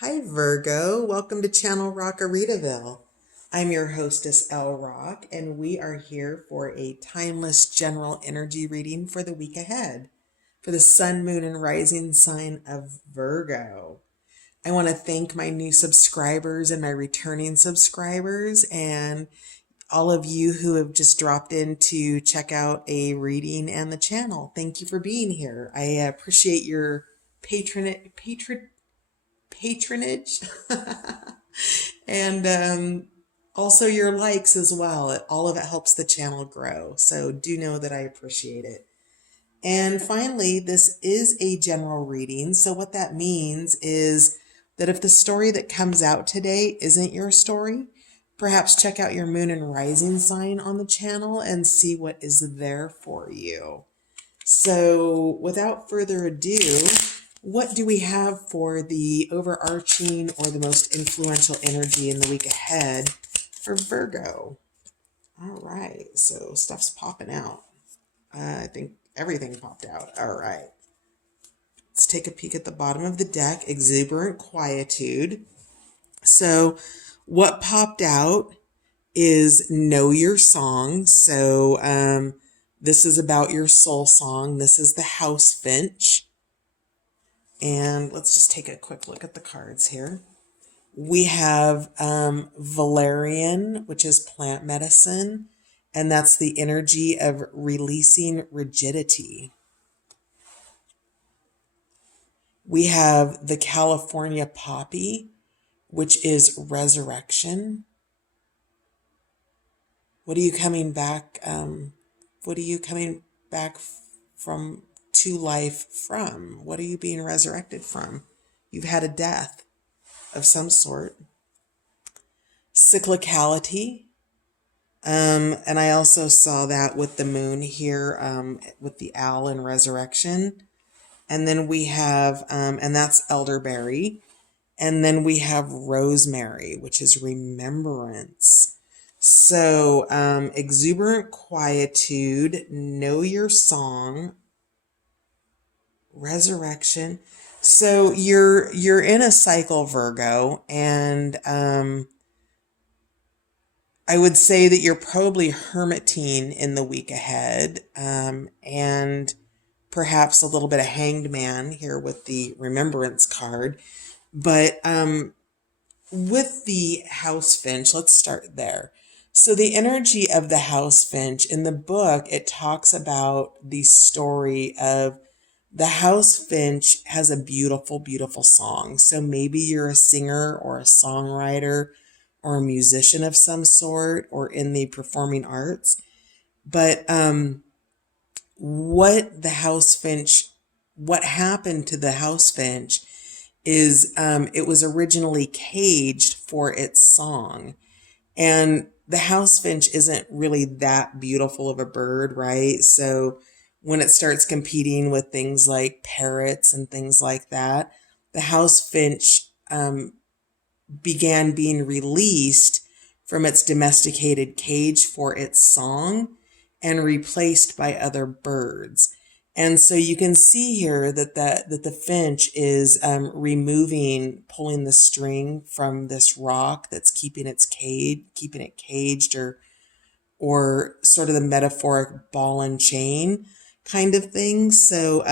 Hi Virgo, welcome to Channel Rockaritaville. I'm your hostess Elle Rock, and we are here for a timeless general energy reading for the week ahead for the sun, moon, and rising sign of Virgo. I want to thank my new subscribers and my returning subscribers and all of you who have just dropped in to check out a reading and the channel. Thank you for being here. I appreciate your patronage and also your likes as well. All of it helps the channel grow. So do know that I appreciate it. And finally, this is a general reading. So what that means is that if the story that comes out today isn't your story, perhaps check out your moon and rising sign on the channel and see what is there for you. So without further ado, what do we have for the overarching or the most influential energy in the week ahead for Virgo? All right, so stuff's popping out. I think everything popped out. All right. Let's take a peek at the bottom of the deck. Exuberant quietude. So what popped out is Know Your Song. So this is about your soul song. This is the house finch. And let's just take a quick look at the cards here. We have valerian, which is plant medicine, and that's the energy of releasing rigidity. We have the California poppy, which is resurrection. What are you coming back? What are you coming back from to life from? What are you being resurrected from? You've had a death of some sort. Cyclicality. And I also saw that with the moon here, with the owl and resurrection. And then we have, and that's elderberry. And then we have rosemary, which is remembrance. So, exuberant quietude, know your song, resurrection. So you're in a cycle, Virgo, and I would say that you're probably hermiting in the week ahead, and perhaps a little bit of hanged man here with the remembrance card. But with the house finch, let's start there. So the energy of the house finch in the book, it talks about the story of the house finch has a beautiful, beautiful song. So maybe you're a singer or a songwriter or a musician of some sort or in the performing arts. But what happened to the house finch is it was originally caged for its song. And the house finch isn't really that beautiful of a bird, right? So when it starts competing with things like parrots and things like that, the house finch began being released from its domesticated cage for its song and replaced by other birds. And so you can see here that the finch is pulling the string from this rock that's keeping it caged, or sort of the metaphoric ball and chain kind of thing. So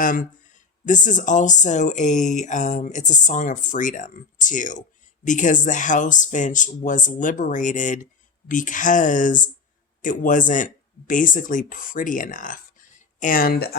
this is also it's a song of freedom too, because the house finch was liberated because it wasn't basically pretty enough. And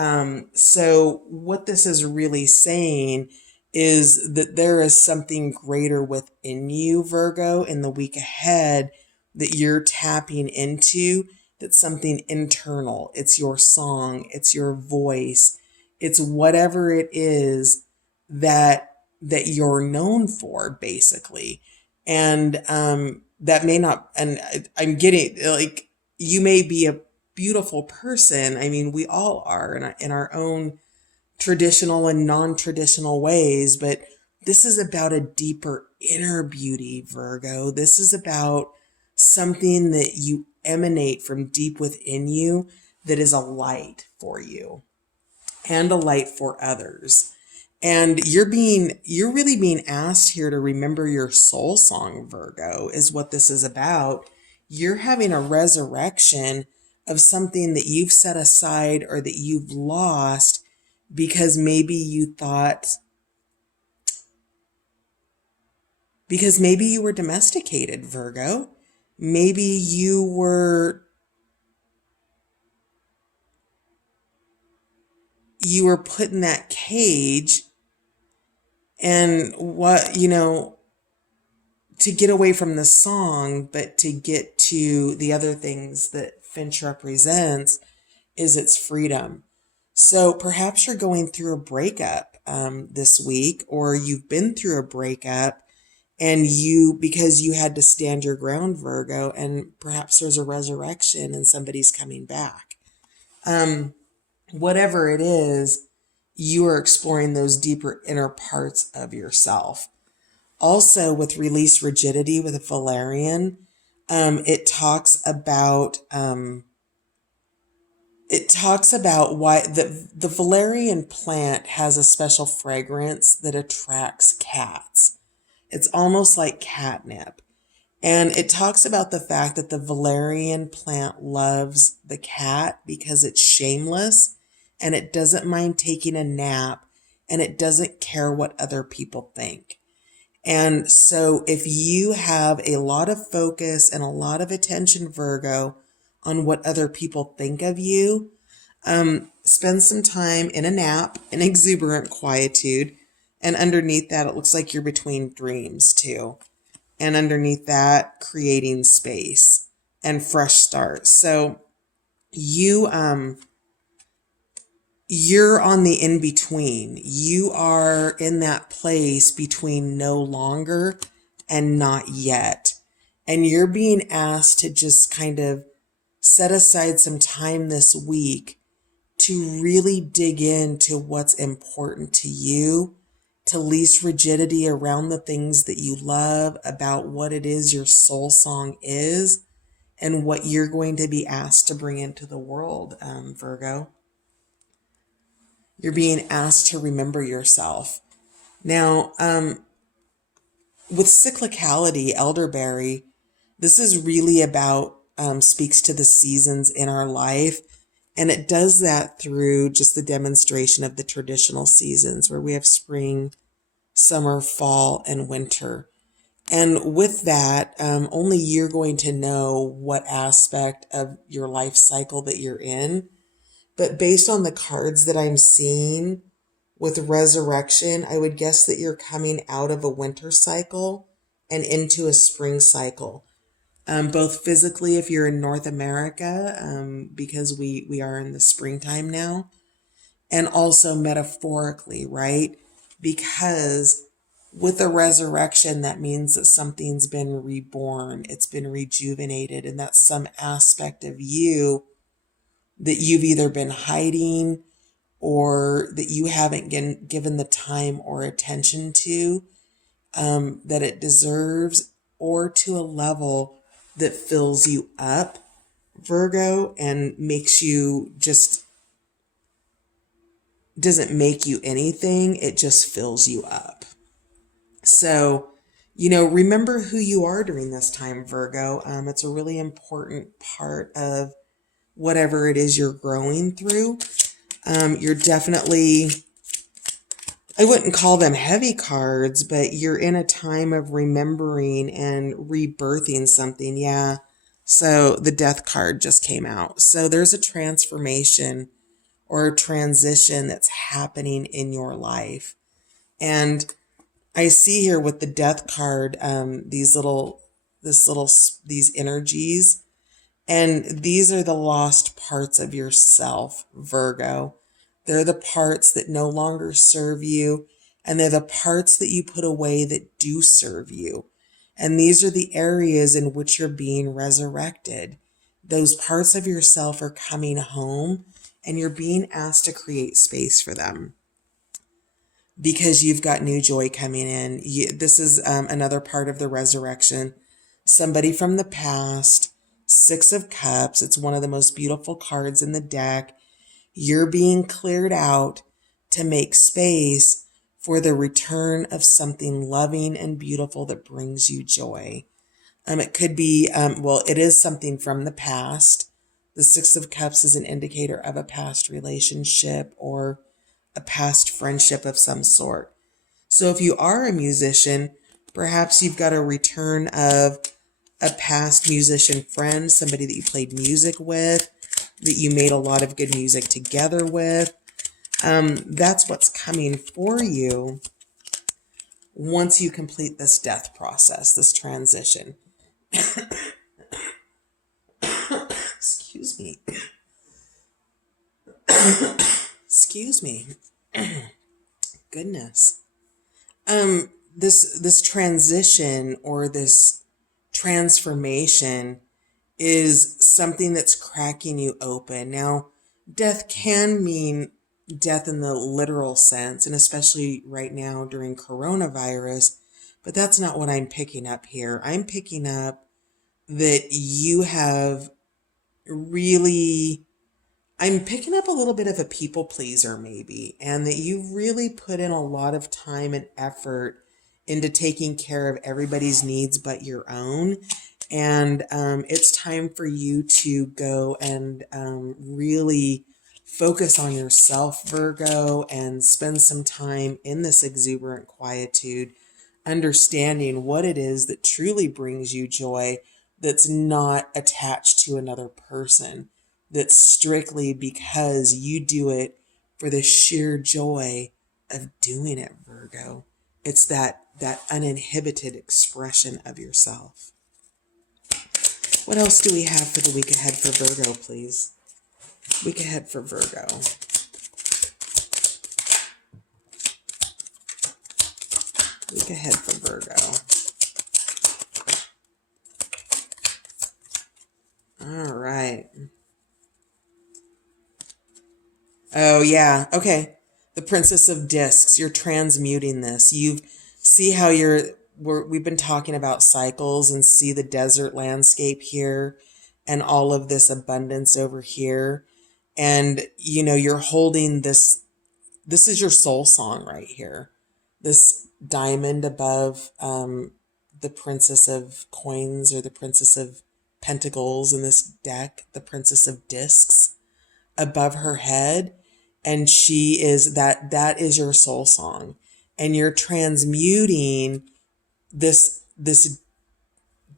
so what this is really saying is that there is something greater within you, Virgo, in the week ahead that you're tapping into. That's something internal. It's your song. It's your voice. It's whatever it is that you're known for, basically. And that may not, and I'm getting, like, you may be a beautiful person. I mean, we all are in our own traditional and non-traditional ways, but this is about a deeper inner beauty, Virgo. This is about something that you emanate from deep within you that is a light for you and a light for others. And you're really being asked here to remember your soul song, Virgo, is what this is about. You're having a resurrection of something that you've set aside or that you've lost because maybe you were domesticated, Virgo. Maybe you were put in that cage, and to get away from the song, but to get to the other things that Finch represents is its freedom. So perhaps you're going through a breakup this week, or you've been through a breakup, and because you had to stand your ground, Virgo, and perhaps there's a resurrection and somebody's coming back. Whatever it is, you are exploring those deeper inner parts of yourself. Also, with release rigidity with a Valerian, it talks about why the valerian plant has a special fragrance that attracts cats. It's almost like catnip. And it talks about the fact that the valerian plant loves the cat because it's shameless and it doesn't mind taking a nap and it doesn't care what other people think. And so if you have a lot of focus and a lot of attention, Virgo, on what other people think of you, spend some time in a nap, in exuberant quietude. And underneath that, it looks like you're between dreams too. And underneath that, creating space and fresh start. So you're on the in-between. You are in that place between no longer and not yet. And you're being asked to just kind of set aside some time this week to really dig into what's important to you, to release rigidity around the things that you love, about what it is your soul song is, and what you're going to be asked to bring into the world, Virgo. You're being asked to remember yourself. Now, with cyclicality, elderberry, this is really about, speaks to the seasons in our life. And it does that through just the demonstration of the traditional seasons where we have spring, summer, fall, and winter. And with that, only you're going to know what aspect of your life cycle that you're in. But based on the cards that I'm seeing with resurrection, I would guess that you're coming out of a winter cycle and into a spring cycle. Both physically, if you're in North America, because we are in the springtime now, and also metaphorically, right? Because with a resurrection, that means that something's been reborn, it's been rejuvenated, and that's some aspect of you that you've either been hiding or that you haven't given the time or attention to that it deserves, or to a level that fills you up, Virgo, and makes you doesn't make you anything, it just fills you up. So, remember who you are during this time, Virgo. It's a really important part of whatever it is you're growing through. You're definitely, I wouldn't call them heavy cards, but you're in a time of remembering and rebirthing something. Yeah. So the death card just came out. So there's a transformation or a transition that's happening in your life. And I see here with the death card, these energies, and these are the lost parts of yourself, Virgo. They're the parts that no longer serve you, and they're the parts that you put away that do serve you. And these are the areas in which you're being resurrected. Those parts of yourself are coming home, and you're being asked to create space for them because you've got new joy coming in. This is another part of the resurrection. Somebody from the past, 6 of Cups. It's one of the most beautiful cards in the deck. You're being cleared out to make space for the return of something loving and beautiful that brings you joy. It could be, it is something from the past. The Six of Cups is an indicator of a past relationship or a past friendship of some sort. So if you are a musician, perhaps you've got a return of a past musician friend, somebody that you played music with, that you made a lot of good music together with. That's what's coming for you once you complete this death process, this transition. Excuse me. Excuse me. Goodness. This transition or this transformation is something that's cracking you open. Now, death can mean death in the literal sense, and especially right now during coronavirus, but that's not what I'm picking up here. I'm picking up that you have really, I'm picking up a little bit of a people pleaser maybe, and that you've really put in a lot of time and effort into taking care of everybody's needs but your own. And it's time for you to go and really focus on yourself, Virgo, and spend some time in this exuberant quietude, understanding what it is that truly brings you joy, that's not attached to another person, that's strictly because you do it for the sheer joy of doing it, Virgo. It's that uninhibited expression of yourself. What else do we have for the week ahead for Virgo, please? Week ahead for Virgo. Week ahead for Virgo. All right. Oh, yeah. Okay. The Princess of Discs. You're transmuting this. See how we've been talking about cycles, and see the desert landscape here and all of this abundance over here. And, you're holding this. This is your soul song right here. This diamond above the Princess of Coins or the Princess of Pentacles in this deck, the Princess of Discs above her head. And she is that is your soul song. And you're transmuting this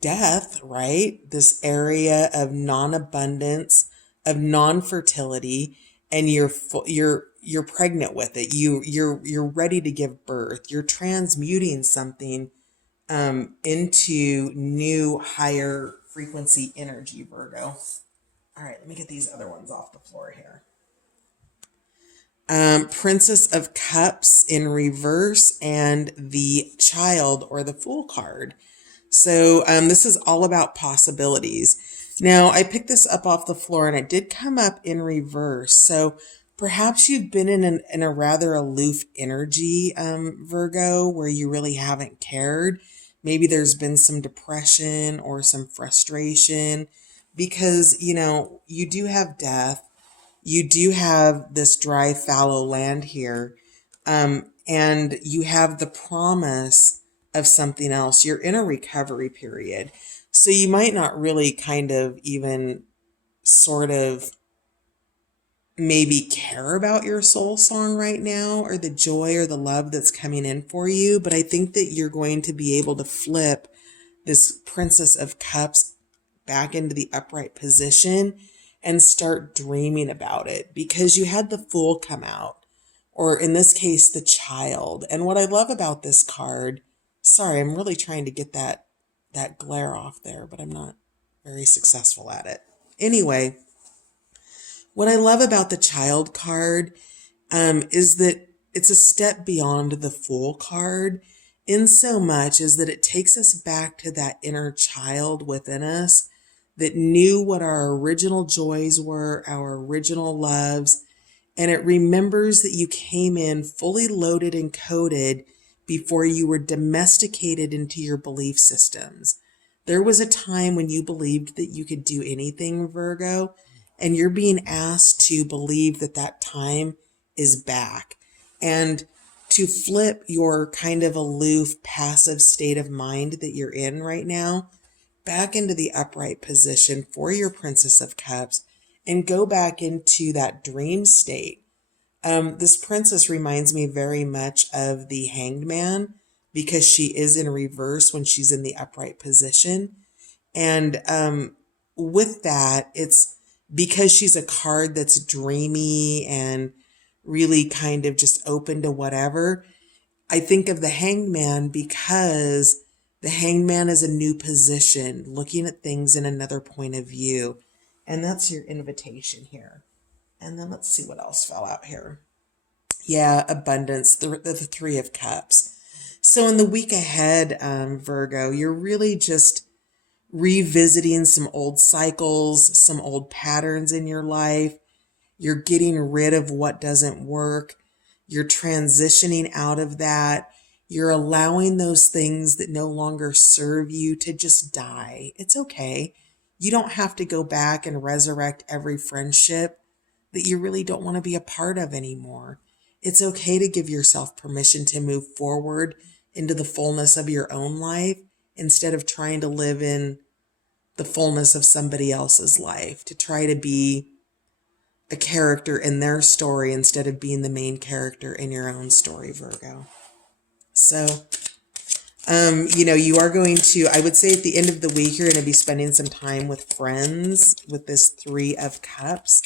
death, right? This area of non-abundance, of non-fertility, and you're pregnant with it. You're ready to give birth. You're transmuting something into new, higher frequency energy, Virgo. All right, let me get these other ones off the floor here. Princess of Cups in reverse, and the Child or the Fool card. So this is all about possibilities. Now, I picked this up off the floor and it did come up in reverse. So perhaps you've been in a rather aloof energy, Virgo, where you really haven't cared. Maybe there's been some depression or some frustration because, you do have death. You do have this dry, fallow land here. And you have the promise of something else. You're in a recovery period. So you might not really kind of even sort of maybe care about your soul song right now, or the joy or the love that's coming in for you. But I think that you're going to be able to flip this Princess of Cups back into the upright position and start dreaming about it, because you had the Fool come out, or in this case, the Child. And what I love about this card, sorry, I'm really trying to get that glare off there, but I'm not very successful at it. Anyway, what I love about the Child card is that it's a step beyond the Fool card, in so much as that it takes us back to that inner child within us that knew what our original joys were, our original loves, and it remembers that you came in fully loaded and coded before you were domesticated into your belief systems. There was a time when you believed that you could do anything, Virgo, and you're being asked to believe that time is back. And to flip your kind of aloof, passive state of mind that you're in right now back into the upright position for your Princess of Cups and go back into that dream state. This princess reminds me very much of the Hanged Man because she is in reverse when she's in the upright position. And with that, it's because she's a card that's dreamy and really kind of just open to whatever. I think of the Hanged Man because the Hanged Man is a new position, looking at things in another point of view. And that's your invitation here. And then let's see what else fell out here. Yeah, abundance, the Three of Cups. So in the week ahead, Virgo, you're really just revisiting some old cycles, some old patterns in your life. You're getting rid of what doesn't work. You're transitioning out of that. You're allowing those things that no longer serve you to just die. It's okay. You don't have to go back and resurrect every friendship that you really don't want to be a part of anymore. It's okay to give yourself permission to move forward into the fullness of your own life instead of trying to live in the fullness of somebody else's life, to try to be a character in their story instead of being the main character in your own story, Virgo. So, you are going to, I would say at the end of the week, you're going to be spending some time with friends with this Three of Cups.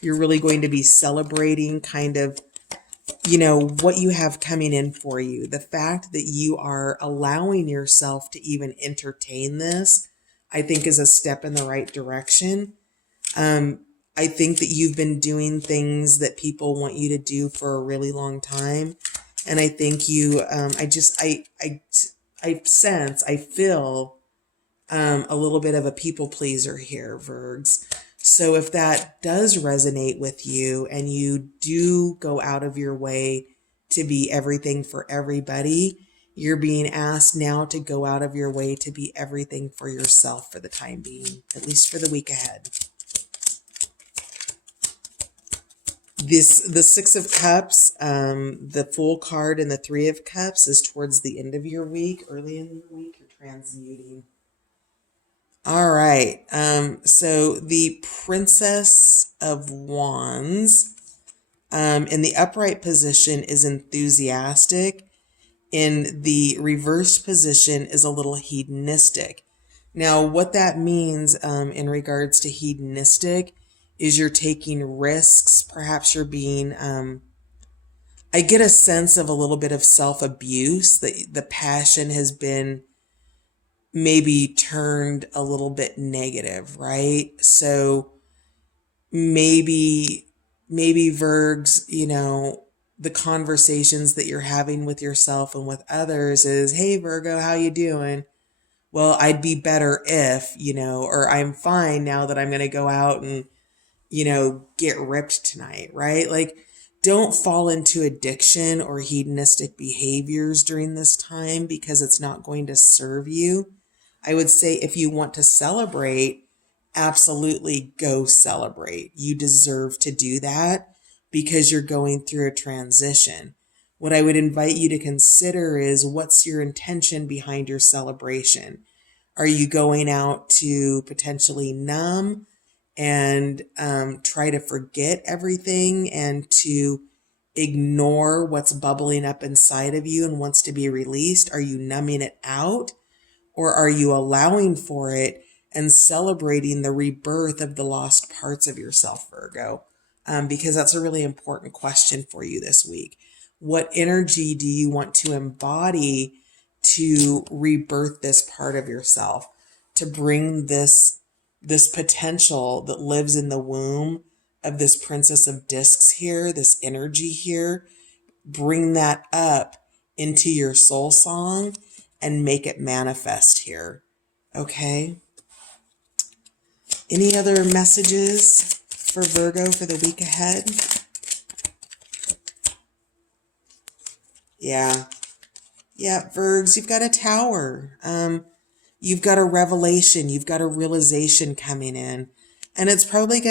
You're really going to be celebrating kind of, what you have coming in for you. The fact that you are allowing yourself to even entertain this, I think is a step in the right direction. I think that you've been doing things that people want you to do for a really long time. And I think you, I feel a little bit of a people pleaser here, Virgs. So if that does resonate with you and you do go out of your way to be everything for everybody, you're being asked now to go out of your way to be everything for yourself for the time being, at least for the week ahead. The Six of Cups, the Fool card and the Three of Cups is towards the end of your week. Early in the week, you're transmuting. All right. So the Princess of Wands in the upright position is enthusiastic. In the reversed position is a little hedonistic. Now, what that means in regards to hedonistic is you're taking risks. Perhaps you're being, I get a sense of a little bit of self-abuse, that the passion has been maybe turned a little bit negative, right? So maybe Virgs, the conversations that you're having with yourself and with others is, hey, Virgo, how you doing? Well, I'd be better if, or I'm fine now that I'm going to go out and, get ripped tonight, right? Like, don't fall into addiction or hedonistic behaviors during this time because it's not going to serve you. I would say if you want to celebrate, absolutely go celebrate. You deserve to do that because you're going through a transition. What I would invite you to consider is, what's your intention behind your celebration? Are you going out to potentially numb and try to forget everything and to ignore what's bubbling up inside of you and wants to be released? Are you numbing it out? Or are you allowing for it and celebrating the rebirth of the lost parts of yourself, Virgo? Because that's a really important question for you this week. What energy do you want to embody to rebirth this part of yourself, to bring this potential that lives in the womb of this Princess of Discs here, this energy here, bring that up into your soul song and make it manifest here. Okay? Any other messages for Virgo for the week ahead? Yeah, Virgs, you've got a Tower. You've got a revelation. You've got a realization coming in. And it's probably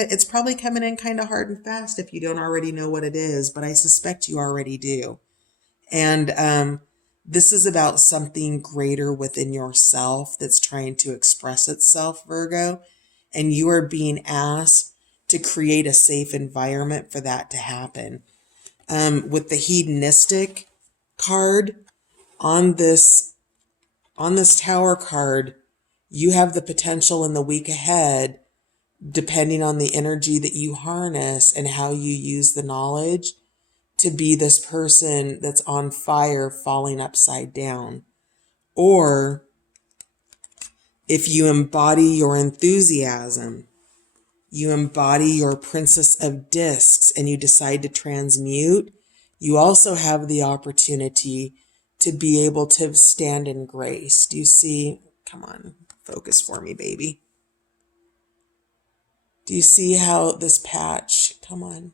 coming in kind of hard and fast if you don't already know what it is, but I suspect you already do. And this is about something greater within yourself that's trying to express itself, Virgo. And you are being asked to create a safe environment for that to happen. With the hedonistic card on this tower card, you have the potential in the week ahead, depending on the energy that you harness and how you use the knowledge, to be this person that's on fire falling upside down. Or if you embody your enthusiasm, you embody your Princess of Discs, and you decide to transmute, you also have the opportunity to be able to stand in grace. Do you see? Come on, focus for me, baby. Do you see how this patch, come on.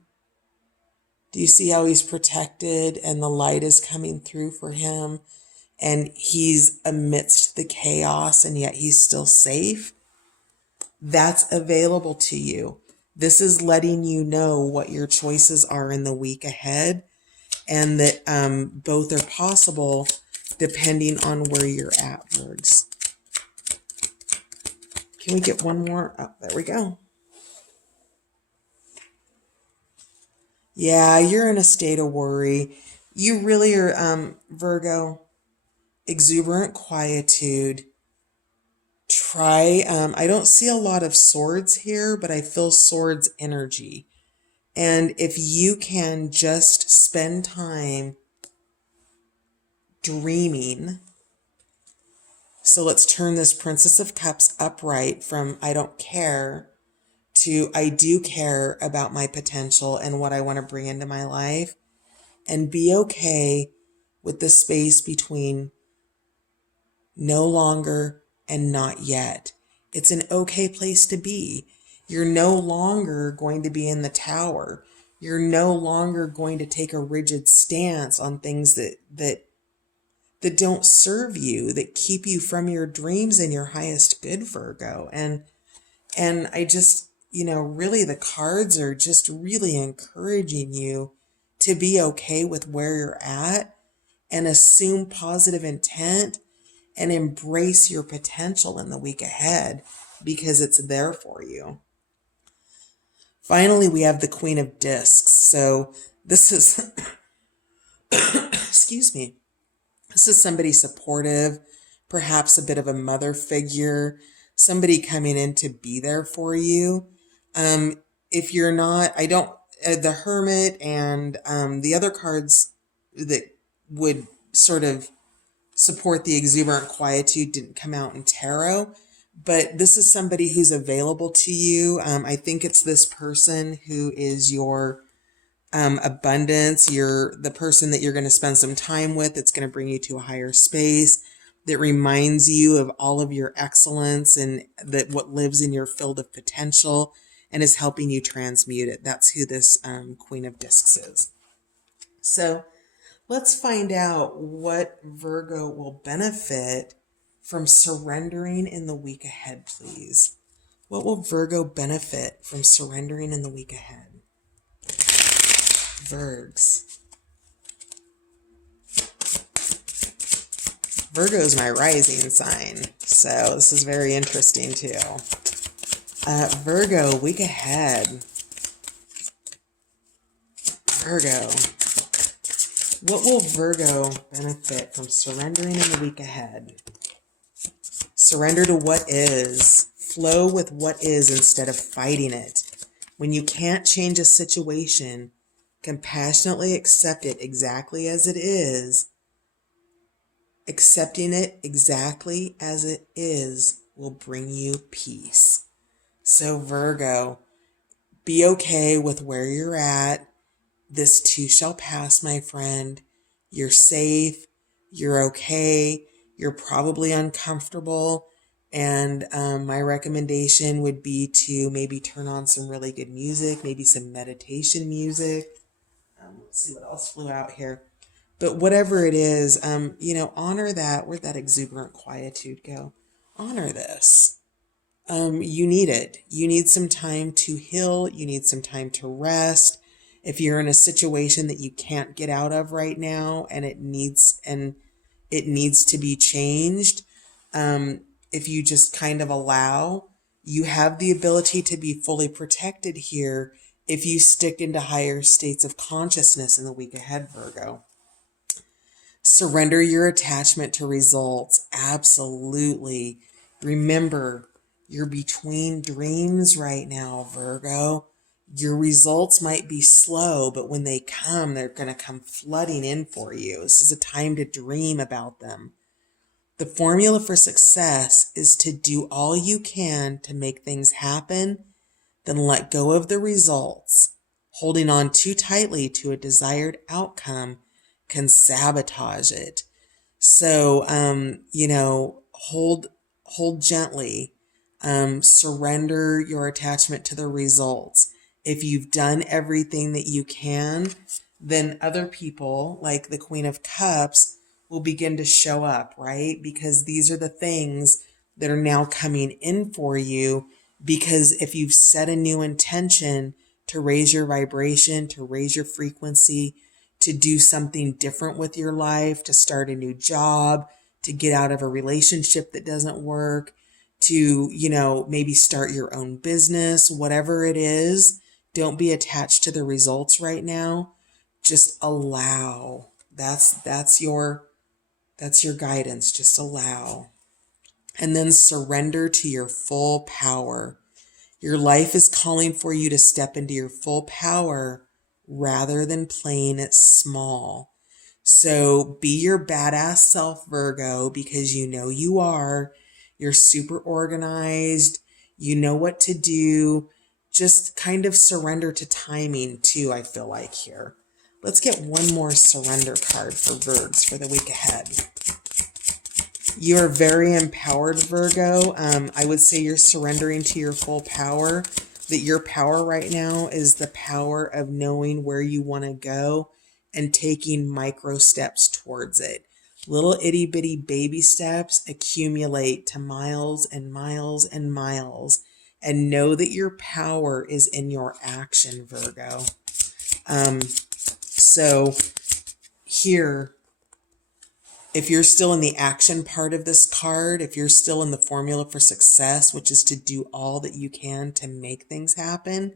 Do you see how he's protected and the light is coming through for him and he's amidst the chaos and yet he's still safe? That's available to you. This is letting you know what your choices are in the week ahead, and that both are possible depending on where you're at, Virgs. Can we get one more? Oh, there we go. Yeah, you're in a state of worry. You really are, Virgo, exuberant quietude. Try, I don't see a lot of swords here, but I feel swords energy. And if you can just spend time dreaming. So let's turn this Princess of Cups upright from I don't care to I do care about my potential and what I want to bring into my life. And be okay with the space between no longer and not yet. It's an okay place to be. You're no longer going to be in the tower. You're no longer going to take a rigid stance on things that don't serve you, that keep you from your dreams and your highest good, Virgo. And I just, really the cards are just really encouraging you to be okay with where you're at and assume positive intent and embrace your potential in the week ahead because it's there for you. Finally, we have the Queen of Discs. So this is, excuse me, this is somebody supportive, perhaps a bit of a mother figure, somebody coming in to be there for you. If you're not, the Hermit and the other cards that would sort of support the exuberant quietude didn't come out in tarot, but this is somebody who's available to you. I think it's this person who is your abundance. You're the person that you're going to spend some time with. It's going to bring you to a higher space that reminds you of all of your excellence and that what lives in your field of potential and is helping you transmute it. That's who this Queen of Discs is. So let's find out what Virgo will benefit from surrendering in the week ahead, please. What will Virgo benefit from surrendering in the week ahead? Virgs. Virgo is my rising sign, so this is very interesting too. Virgo, week ahead. Virgo. What will Virgo benefit from surrendering in the week ahead? Surrender to what is. Flow with what is instead of fighting it. When you can't change a situation, compassionately accept it exactly as it is. Accepting it exactly as it is will bring you peace. So Virgo, be okay with where you're at. This too shall pass, my friend. You're safe. You're okay. You're probably uncomfortable. And my recommendation would be to maybe turn on some really good music, maybe some meditation music. Let's see what else flew out here. But whatever it is, honor that. Where'd that exuberant quietude go? Honor this. You need it. You need some time to heal. You need some time to rest. If you're in a situation that you can't get out of right now and it needs to be changed, if you just kind of allow, you have the ability to be fully protected here if you stick into higher states of consciousness in the week ahead, Virgo. Surrender your attachment to results. Absolutely. Remember, you're between dreams right now, Virgo. Your results might be slow, but when they come, they're going to come flooding in for you. This is a time to dream about them. The formula for success is to do all you can to make things happen, then let go of the results. Holding on too tightly to a desired outcome can sabotage it. So, hold gently, surrender your attachment to the results. If you've done everything that you can, then other people, like the Queen of Cups, will begin to show up, right? Because these are the things that are now coming in for you. Because if you've set a new intention to raise your vibration, to raise your frequency, to do something different with your life, to start a new job, to get out of a relationship that doesn't work, to, maybe start your own business, whatever it is, don't be attached to the results right now. Just allow. That's your guidance. Just allow. And then surrender to your full power. Your life is calling for you to step into your full power rather than playing it small. So be your badass self, Virgo, because you know you are. You're super organized. You know what to do. Just kind of surrender to timing too, I feel like here. Let's get one more surrender card for Virgs for the week ahead. You are very empowered, Virgo. I would say you're surrendering to your full power. That your power right now is the power of knowing where you want to go and taking micro steps towards it. Little itty bitty baby steps accumulate to miles and miles and miles. And know that your power is in your action, Virgo. So here, if you're still in the action part of this card, if you're still in the formula for success, which is to do all that you can to make things happen,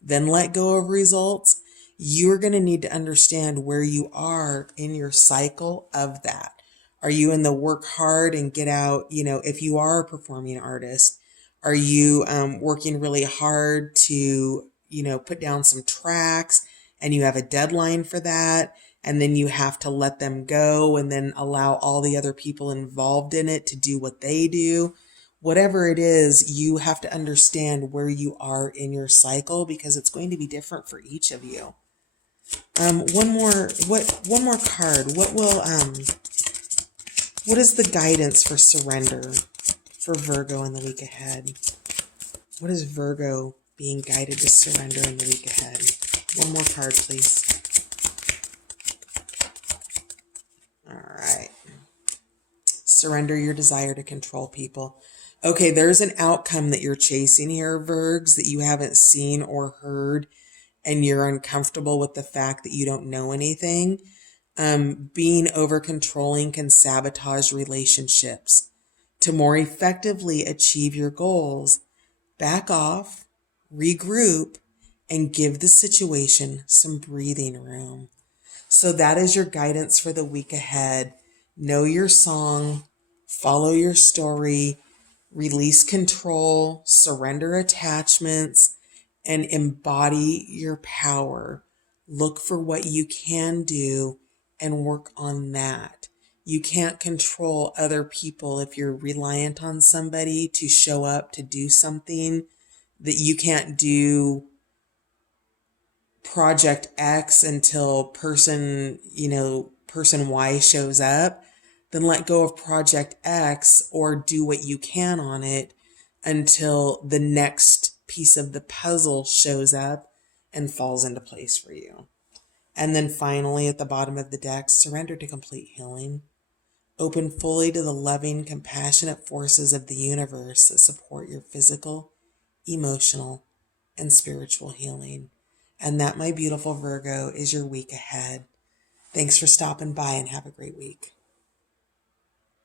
then let go of results, you're going to need to understand where you are in your cycle of that. Are you in the work hard and get out, if you are a performing artist, are you working really hard to, put down some tracks and you have a deadline for that? And then you have to let them go and then allow all the other people involved in it to do what they do. Whatever it is, you have to understand where you are in your cycle because it's going to be different for each of you. One more card. What is the guidance for surrender for Virgo in the week ahead? What is Virgo being guided to surrender in the week ahead? One more card, please. All right. Surrender your desire to control people. Okay, there's an outcome that you're chasing here, Virgs, that you haven't seen or heard, and you're uncomfortable with the fact that you don't know anything. Being over controlling can sabotage relationships. To more effectively achieve your goals, back off, regroup, and give the situation some breathing room. So that is your guidance for the week ahead. Know your song, follow your story, release control, surrender attachments, and embody your power. Look for what you can do and work on that. You can't control other people if you're reliant on somebody to show up to do something that you can't do project X until person Y shows up. Then let go of project X or do what you can on it until the next piece of the puzzle shows up and falls into place for you. And then finally, at the bottom of the deck, surrender to complete healing. Open fully to the loving, compassionate forces of the universe that support your physical, emotional, and spiritual healing. And that, my beautiful Virgo, is your week ahead. Thanks for stopping by and have a great week.